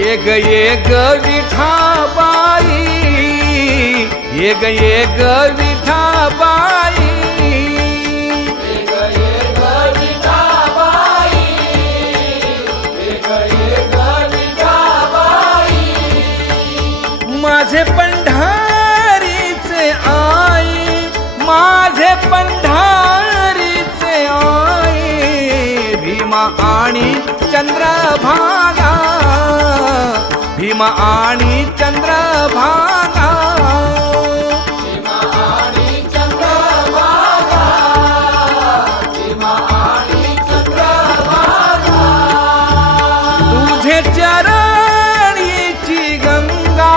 ये ग विठाबाई, ये ग विठाबाई, माझे पंढरीचे आई, माझे पंढरीचे आई, भीमा आणि चंद्रभागा, भीमा आणि चंद्रभागा, भीमा आणि चंद्रभागा, भीमा आणि चंद्रभागा. तुझे चरणीची गंगा,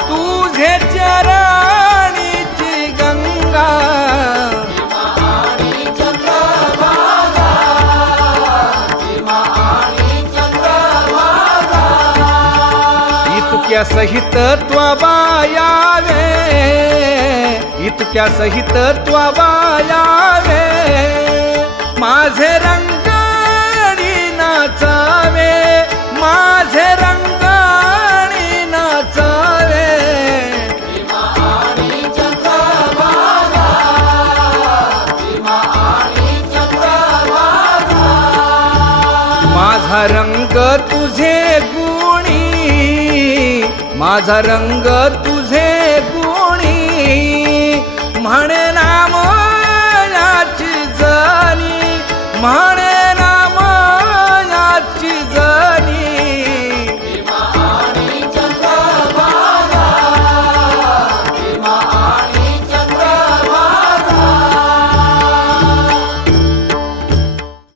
तुझे चरणीची गंगा, भीमा आणि चंद्रभागा, भीमा आणि चंद्रभागा. इतक्या सहित त्वबा यावे, इतक्या सहित त्वबा यावे, माझे रंगणी नाचावे, माझे रंगणी नाचावे, भीमा आणि चंद्रभागा, भीमा आणि चंद्रभागा. माझा रंग तुझे गुणी, माझा रंग तुझे गुणी, म्हणे नाम याची जनी, म्हणे